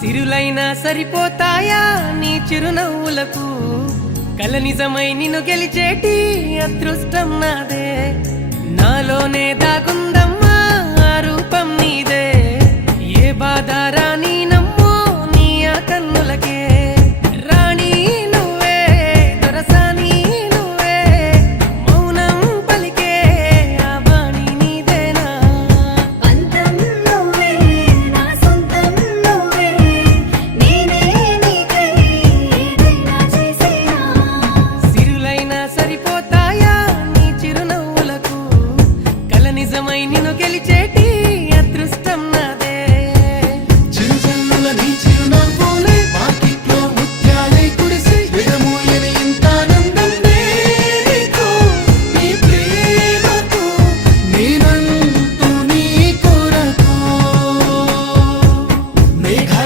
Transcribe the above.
సిరులైనా సరిపోతాయా నీ చిరునవ్వులకు కల నిజమై నిన్ను గెలిచేటి అదృష్టం నాదే నాలోనే దాగుందమ్మా ఆ రూపం నీదే ఏ బాధ రాని